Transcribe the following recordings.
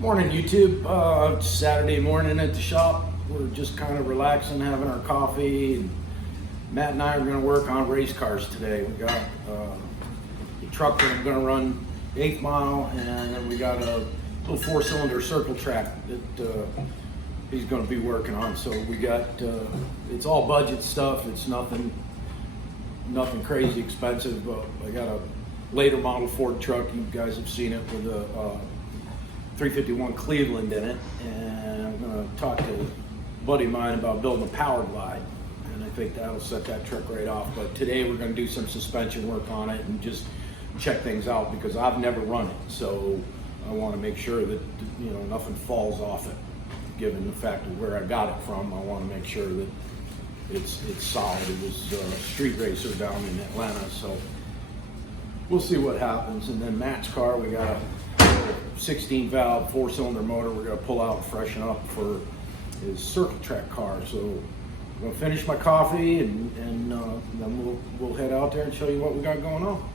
Morning, YouTube. It's Saturday morning at the shop. We're just kind of relaxing, having our coffee. And Matt and I are going to work on race cars today. We got the truck that I'm going to run 8th mile, and then we got a little 4-cylinder circle track that he's going to be working on. So we got it's all budget stuff. It's nothing crazy expensive. But I got a later model Ford truck. You guys have seen it with a 351 Cleveland in it, and I'm going to talk to a buddy of mine about building a power glide, and I think that'll set that truck right off. But today we're going to do some suspension work on it and just check things out because I've never run it, so I want to make sure that nothing falls off it. Given the fact of where I got it from, I want to make sure that it's solid. It was a street racer down in Atlanta, so we'll see what happens. And then Matt's car, we got a 16 valve 4-cylinder motor we're going to pull out and freshen up for his circle track car. So I'm going to finish my coffee and then we'll head out there and show you what we got going on.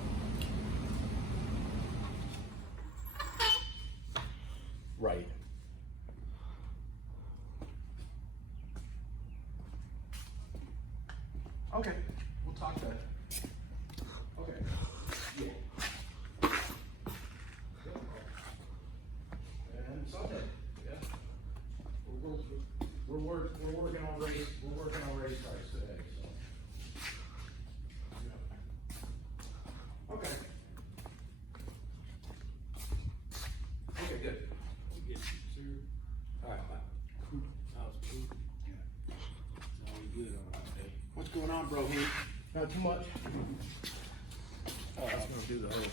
Right. Okay, we'll talk then. Okay. Yeah. And Sunday, yeah. We're working on race cars today. So. Yeah. Okay. Okay, good. All right, bye. That was cool. Yeah. All good on that day. What's going on, bro? Not too much. Gonna do the whole.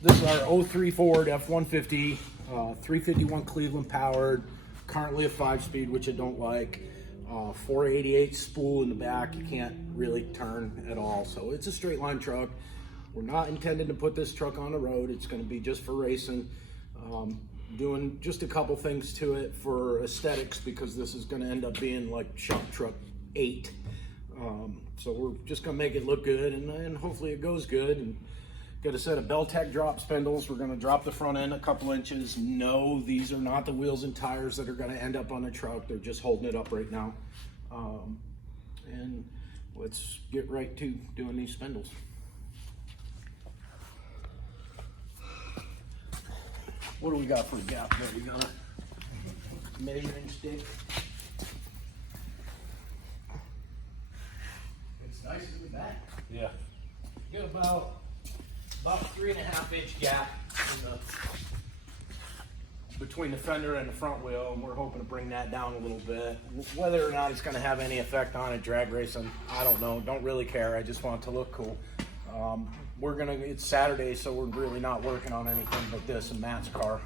This is our 03 Ford F150, 351 Cleveland powered, currently a 5-speed, which I don't like. 488 spool in the back, you can't really turn at all. So it's a straight line truck. We're not intending to put this truck on the road. It's gonna be just for racing. Doing just a couple things to it for aesthetics because this is gonna end up being like Shop Truck 8. So we're just gonna make it look good and hopefully it goes good. And got a set of Beltec drop spindles. We're gonna drop the front end a couple inches. No, these are not the wheels and tires that are gonna end up on the truck. They're just holding it up right now. And let's get right to doing these spindles. What do we got for a gap there? We got a measuring stick. It's nice in the back. Yeah. You got about 3.5 inch gap between the fender and the front wheel, and we're hoping to bring that down a little bit. Whether or not it's going to have any effect on it drag racing, I don't know. Don't really care. I just want it to look cool. It's Saturday, so we're really not working on anything but this and Matt's car.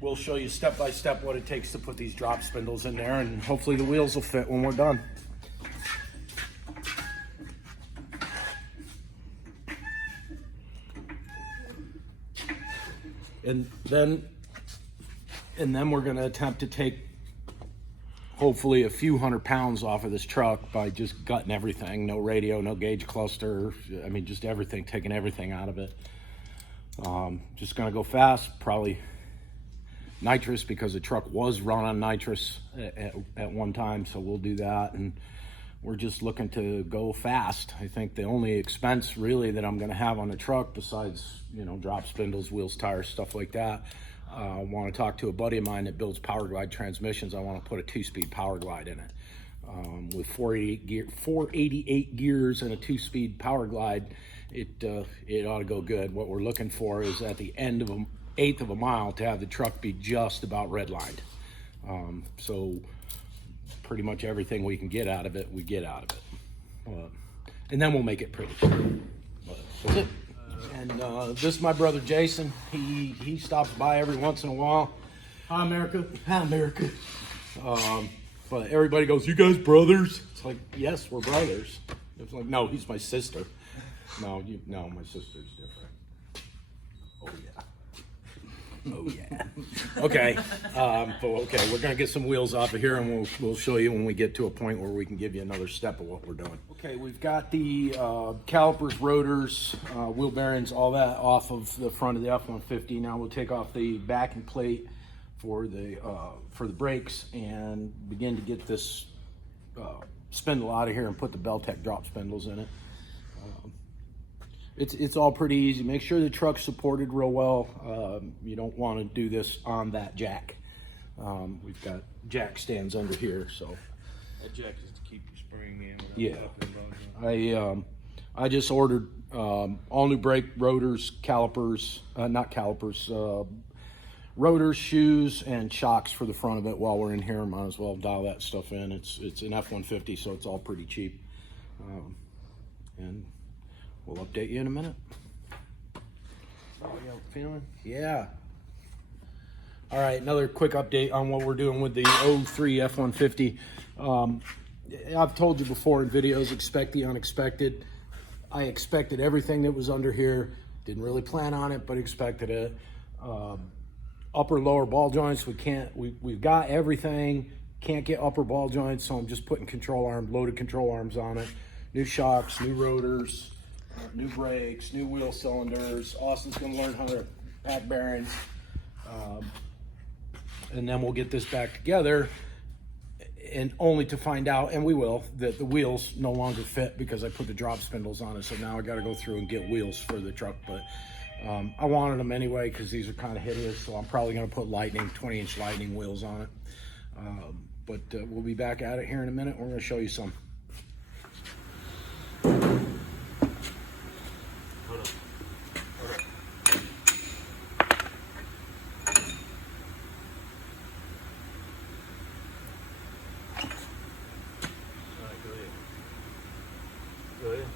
We'll show you step by step what it takes to put these drop spindles in there, and hopefully the wheels will fit when we're done. And then we're going to attempt to take hopefully a few 100 pounds off of this truck by just gutting everything. No radio, no gauge cluster. I mean, just everything, taking everything out of it. Just going to go fast, probably nitrous because the truck was run on nitrous at one time. So we'll do that. And we're just looking to go fast. I think the only expense really that I'm going to have on the truck besides, drop spindles, wheels, tires, stuff like that. I want to talk to a buddy of mine that builds power glide transmissions. I want to put a 2-speed power glide in it. With 488 gears and a 2-speed power glide, it ought to go good. What we're looking for is at the end of an 1/8 of a mile to have the truck be just about redlined. So pretty much everything we can get out of it, we get out of it. And then we'll make it pretty. That's it. And this is my brother Jason. He stops by every once in a while. Hi, America. Hi, America. But everybody goes, "You guys brothers?" It's like, yes, we're brothers. It's like, no, he's my sister. No, my sister's different. Oh yeah. Oh yeah. Okay. But okay, we're gonna get some wheels off of here, and we'll show you when we get to a point where we can give you another step of what we're doing. Okay, we've got the calipers, rotors, wheel bearings, all that off of the front of the F-150. Now we'll take off the backing plate for the brakes and begin to get this spindle out of here and put the Beltec drop spindles in it. It's all pretty easy. Make sure the truck's supported real well. You don't want to do this on that jack. We've got jack stands under here, so. That jack is to keep your spring in. Yeah. I just ordered all new brake rotors, calipers, not calipers, rotors, shoes, and shocks for the front of it. While we're in here, might as well dial that stuff in. It's an F-150, so it's all pretty cheap. And we'll update you in a minute. How you feeling? Yeah. All right, another quick update on what we're doing with the 03 F-150. I've told you before in videos, expect the unexpected. I expected everything that was under here. Didn't really plan on it, but expected it. Upper, lower ball joints, we've got everything. Can't get upper ball joints, so I'm just putting loaded control arms on it. New shocks, new rotors, new brakes, new wheel cylinders. Austin's gonna learn how to pack bearings. And then we'll get this back together, and only to find out, and we will, that the wheels no longer fit because I put the drop spindles on it. So now I got to go through and get wheels for the truck, but I wanted them anyway because these are kind of hideous. So I'm probably going to put 20-inch lightning wheels on it. But we'll be back at it here in a minute. We're going to show you some. Go ahead.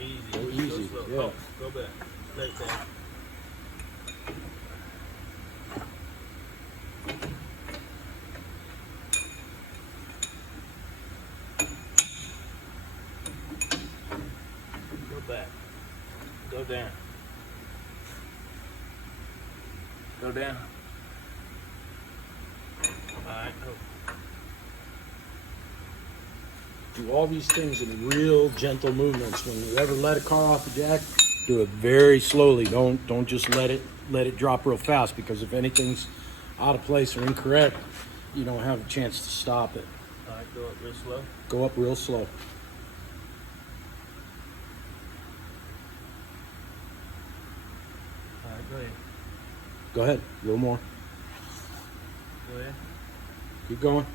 Easy. Go easy. Slow. Yeah. Oh, go back. Let it down. Go back. Go down. Go down. All right. Oh. Do all these things in real gentle movements. When you ever let a car off the jack, do it very slowly. Don't just let it drop real fast, because if anything's out of place or incorrect, you don't have a chance to stop it. All right, go up real slow. Go up real slow. All right, go ahead. Go ahead, a little more. Go ahead. Keep going.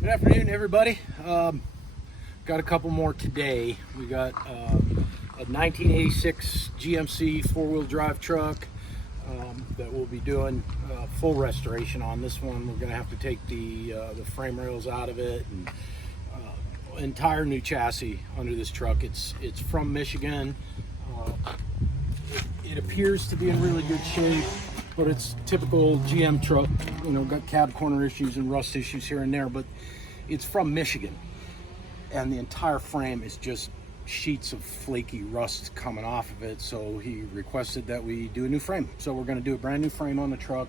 Good afternoon, everybody. Got a couple more today. We got a 1986 GMC four-wheel drive truck that we'll be doing full restoration on. This one, we're going to have to take the frame rails out of it, and entire new chassis under this truck. It's from Michigan. It appears to be in really good shape, but it's typical GM truck. You know, got cab corner issues and rust issues here and there, but it's from Michigan, and the entire frame is just sheets of flaky rust coming off of it. So he requested that we do a new frame. So we're going to do a brand new frame on the truck.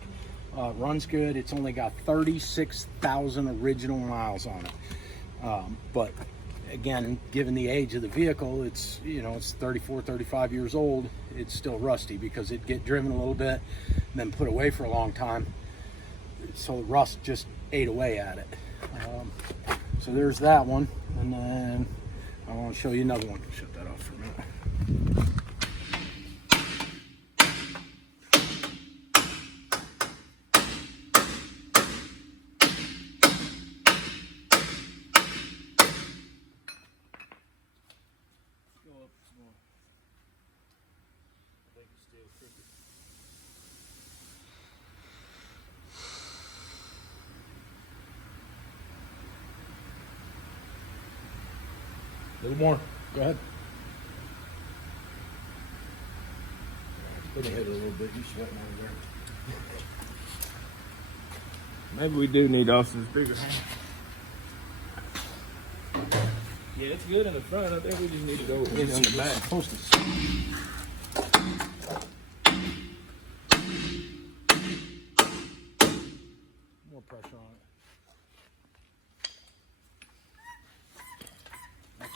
Runs good. It's only got 36,000 original miles on it. But again, given the age of the vehicle, it's 34, 35 years old. It's still rusty because it get driven a little bit and then put away for a long time. So the rust just ate away at it. So there's that one. And then I want to show you another one. Shut that off for a minute. A little more. Go ahead. Could have hit it a little bit. You sweating over there. Maybe we do need Austin's bigger hand. Yeah, it's good in the front. I think we just need to go in on the back. Supposed to. More pressure on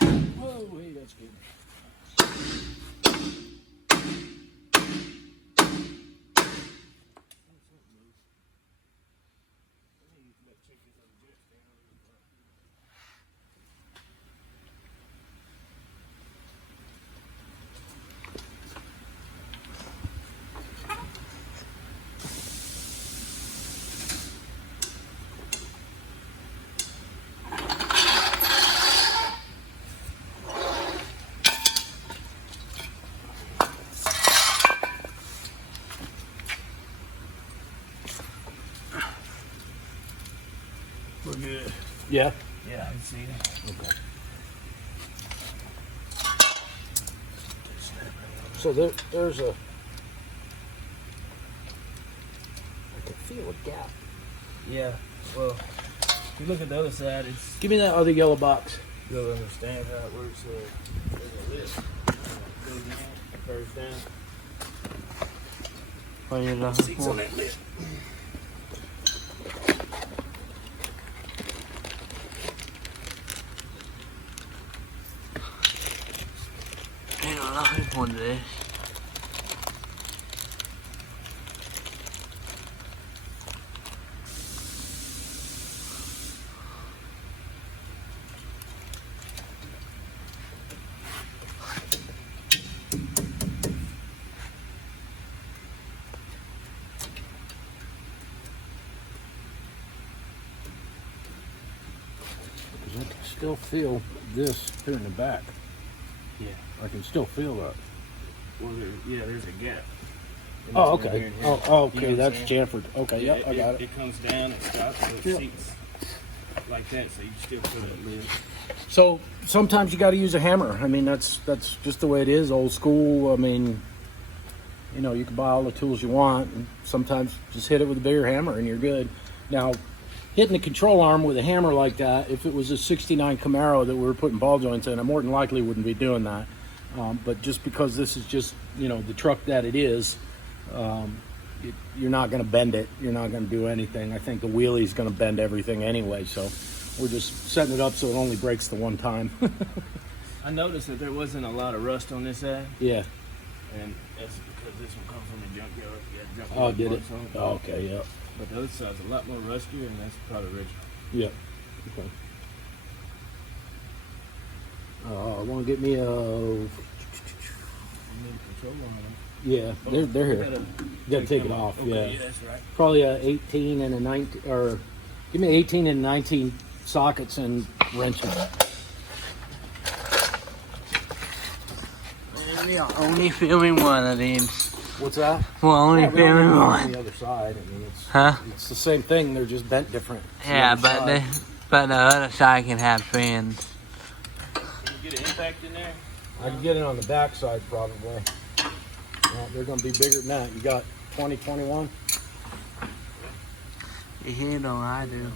it. Whoa, hey, that's good. We're good. Yeah. Yeah, I can see it. Okay. So there's a. I can feel a gap. Yeah. Well, if you look at the other side, it's Give me that other yellow box. you'll understand how it works. There's a list. Go down, first down. What are you looking Seats on that list. You're looking for this. Because I can still feel this here in the back. Yeah. I can still feel that. Well, there's a gap. And Oh, it's right okay. here and here. Oh, You know okay. what That's I'm saying? Janford. Okay, Yeah, yep, I got it. It comes down and stops, so it Yeah. seats like that, so you still feel that lid. So sometimes you got to use a hammer. I mean, that's just the way it is. Old school. I mean, you know, you can buy all the tools you want, and sometimes just hit it with a bigger hammer and you're good. Now, hitting the control arm with a hammer like that, if it was a '69 Camaro that we were putting ball joints in, I more than likely wouldn't be doing that. But just because this is just, you know, the truck that it is, you're not going to bend it. You're not going to do anything. I think the wheelie's going to bend everything anyway. So we're just setting it up so it only breaks the one time. I noticed that there wasn't a lot of rust on this side, Yeah. and that's because this one comes from the junkyard. Yeah, Oh, did it? parts on Oh, okay. Yep. But the other side's a lot more rustier, and that's probably original. Yep. Okay. I want to get me a. You need a control on it. Yeah, they're here. You gotta take it off. Okay, Yeah. yeah, that's right. Probably a 18 and a 19, or give me 18 and 19 sockets and wrenches. We're only filming one of these. What's that? We're only Yeah, we don't filming have one. on the other side. I mean, Huh? it's the same thing. They're just bent different. It's the Yeah, other but side. the other side can have fins. Can you get an impact in there? I can get it on the back side probably. They're gonna be bigger than that. You got 2021. You hear though, I do.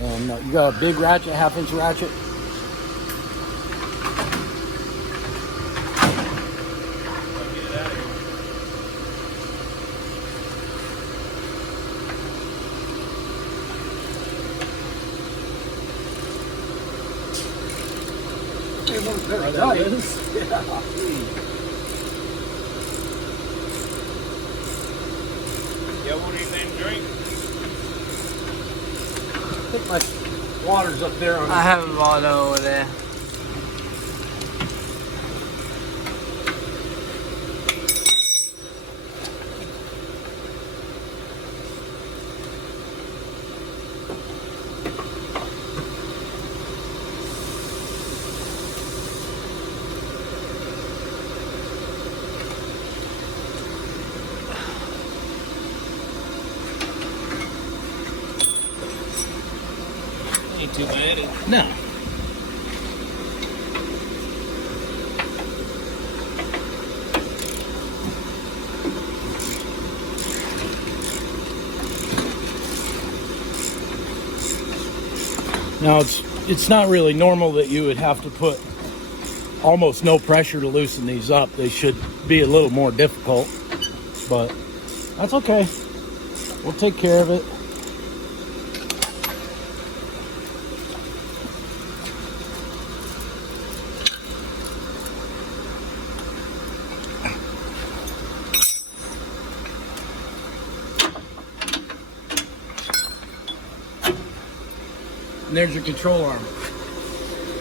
And you got a big ratchet, half-inch ratchet. That is. Y'all want anything to drink? I think my water's up there on I have a bottle over there. too bad. No. Now it's not really normal that you would have to put almost no pressure to loosen these up. They should be a little more difficult, but that's okay. We'll take care of it. And there's your control arm.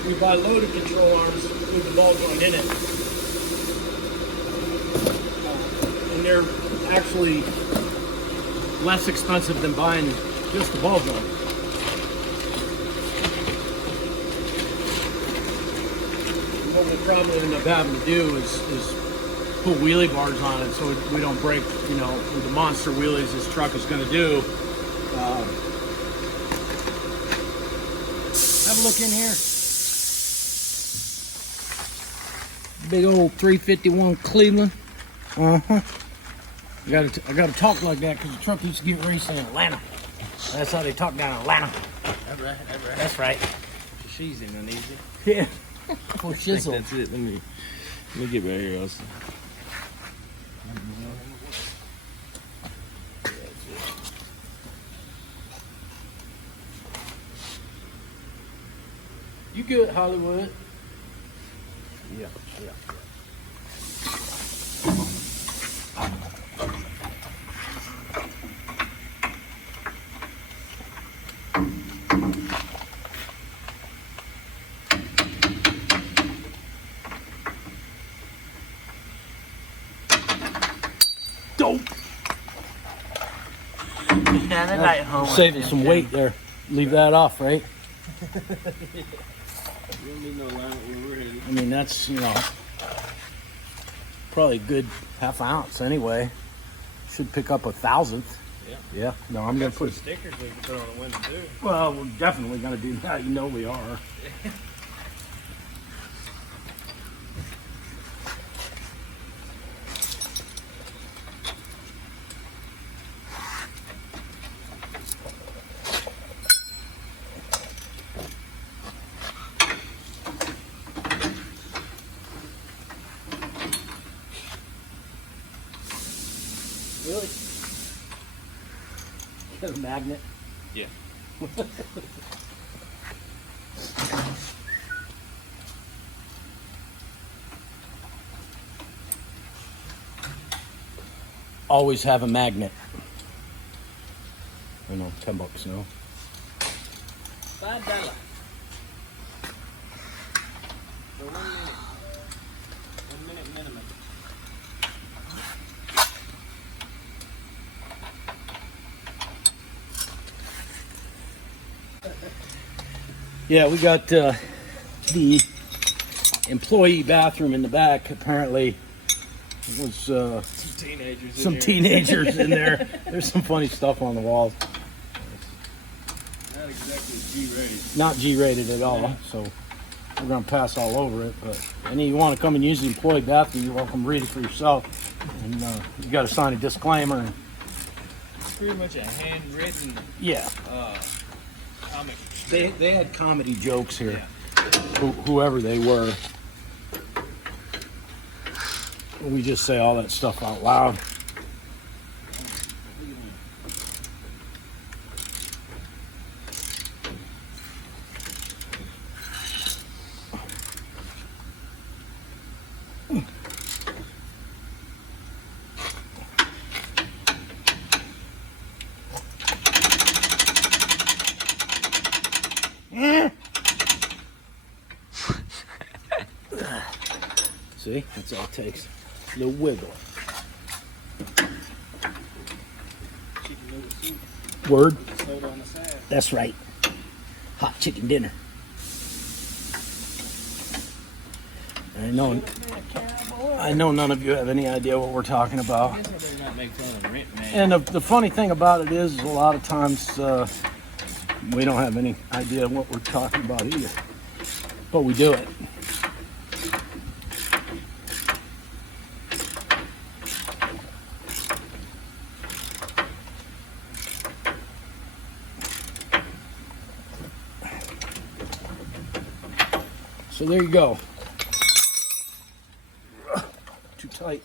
We buy loaded control arms with the ball joint in it. And they're actually less expensive than buying just the ball joint. What we'll probably end up having to do is put wheelie bars on it so we don't break, you know, with the monster wheelies this truck is going to do. Have a look in here. Big old 351 Cleveland. I gotta talk like that because the truck used to get raced in Atlanta. That's how they talk down in Atlanta. That's right. She's in uneasy. Yeah. For I think shizzle. that's it. Let me get right here also. You good, Hollywood? Yeah. Dope. Yeah, they like home. Saving some weight there. Leave that off, right? You don't need no line when we're ready. I mean, that's, you know, probably a good half ounce anyway. Should pick up 1,000th. Yeah. Yeah. No, I'm gonna put. Stickers we can put on the window too. Well, we're definitely gonna do that. You know we are. Really? Got a magnet? Yeah. Always have a magnet. I know, $10, no? $5. For 1 minute. 1 minute minimum. Yeah, we got the employee bathroom in the back. Apparently, was Some teenagers. some teenagers in there. There's some funny stuff on the walls. Not exactly G-rated. Not G-rated at all, so we're gonna pass all over it. But any you want to come and use the employee bathroom, you're welcome to read it for yourself. And you got to sign a disclaimer. And, It's pretty much a handwritten yeah, comic. they had comedy jokes here, whoever they were. We just say all that stuff out loud. See, that's all it takes. A little wiggle. Chicken noodle soup. Word. Soda on the side. That's right. Hot chicken dinner. I know none of you have any idea what we're talking about. I guess I better not make fun of rent man. And the funny thing about it is a lot of times We don't have any idea what we're talking about either, but we do it. So there you go. Too tight.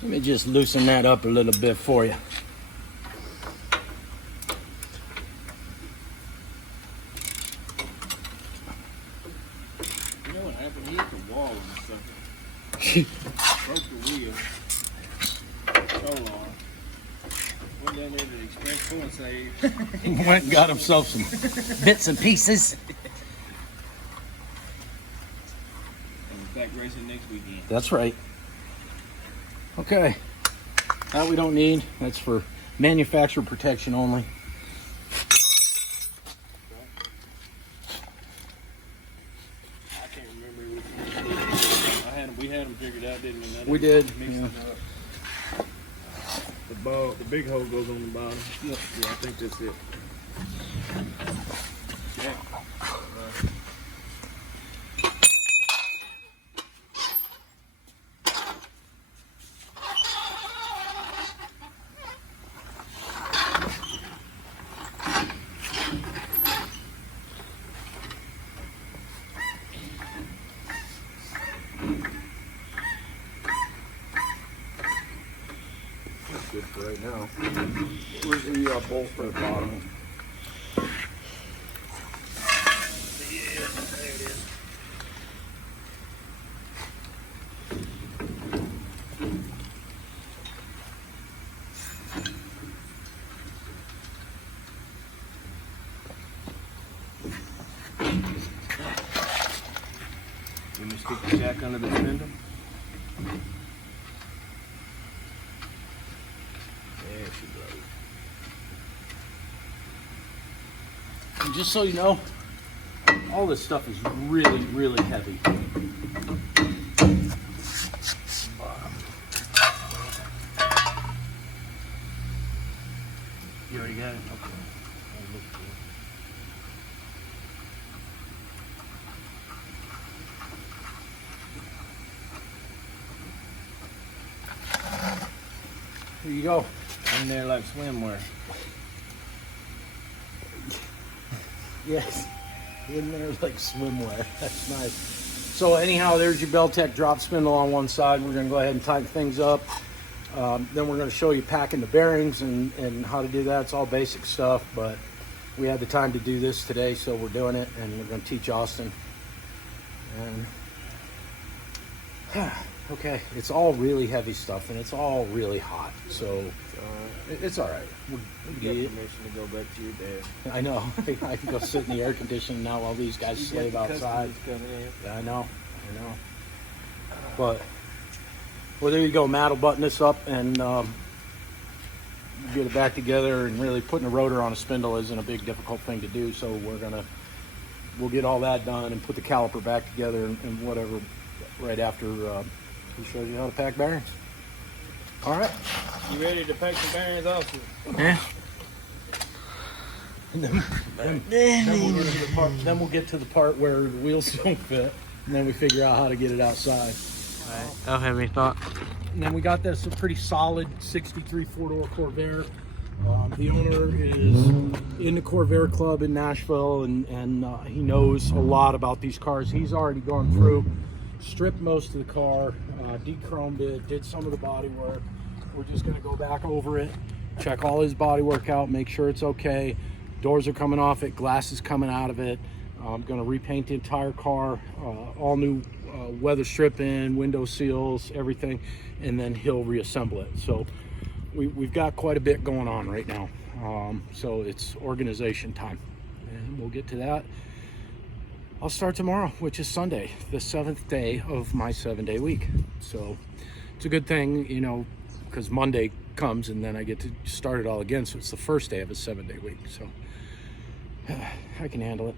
Let me just loosen that up a little bit for you. You know what happened? He hit the wall and stuff. Broke the wheel. Control arm. Went down there to the express point save. He went and got himself some bits and pieces. And he's back racing next weekend. That's right. Okay. That we don't need. That's for manufacturer protection only. I can't remember which one. We had them figured out, didn't we? We did. Mixed Yeah. them up. The big hole goes on the bottom. Yeah, I think that's it. Yeah. Good for right now. Where's the bolt for the bottom? Let me stick the jack under the spindle. There she goes. And just so you know, all this stuff is really, really heavy. You already got it? Okay. Here you go. In there like swimwear. Yes. In there like swimwear. That's nice. So anyhow, there's your Beltec drop spindle on one side. We're going to go ahead and tighten things up. Then we're going to show you packing the bearings and how to do that. It's all basic stuff, but we had the time to do this today, so we're doing it, and we're going to teach Austin. And okay, it's all really heavy stuff, and it's all really hot, so it's all right. You got permission to go back to your dad. I know. I can go sit in the air conditioning now while these guys slave outside. Yeah, I know. But, well, there you go. Matt will button this up and get it back together. And really putting a rotor on a spindle isn't a big difficult thing to do. So we'll get all that done and put the caliper back together and whatever right after he shows you how to pack bearings. All right. You ready to pack the bearings off? Yeah. And then we'll get to the part where the wheels don't fit, and then we figure out how to get it outside. Don't have any thought. And then we got this a pretty solid 63 four-door Corvair. The owner is in the Corvair Club in Nashville, and he knows a lot about these cars. He's already gone through, stripped most of the car, de-chromed it, did some of the body work. We're just going to go back over it, check all his body work out, make sure it's okay. Doors are coming off it, glass is coming out of it. I'm going to repaint the entire car, all new weather stripping, window seals, everything, and then he'll reassemble it. So we've got quite a bit going on right now. So it's organization time, and we'll get to that. I'll start tomorrow, which is Sunday, the 7th day of my 7-day week. So it's a good thing, you know, because Monday comes and then I get to start it all again. So it's the first day of a 7-day week. So I can handle it.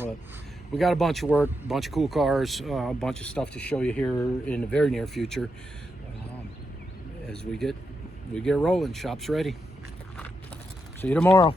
But we got a bunch of work, a bunch of cool cars, a bunch of stuff to show you here in the very near future as we get we get rolling. Shop's ready. See you tomorrow.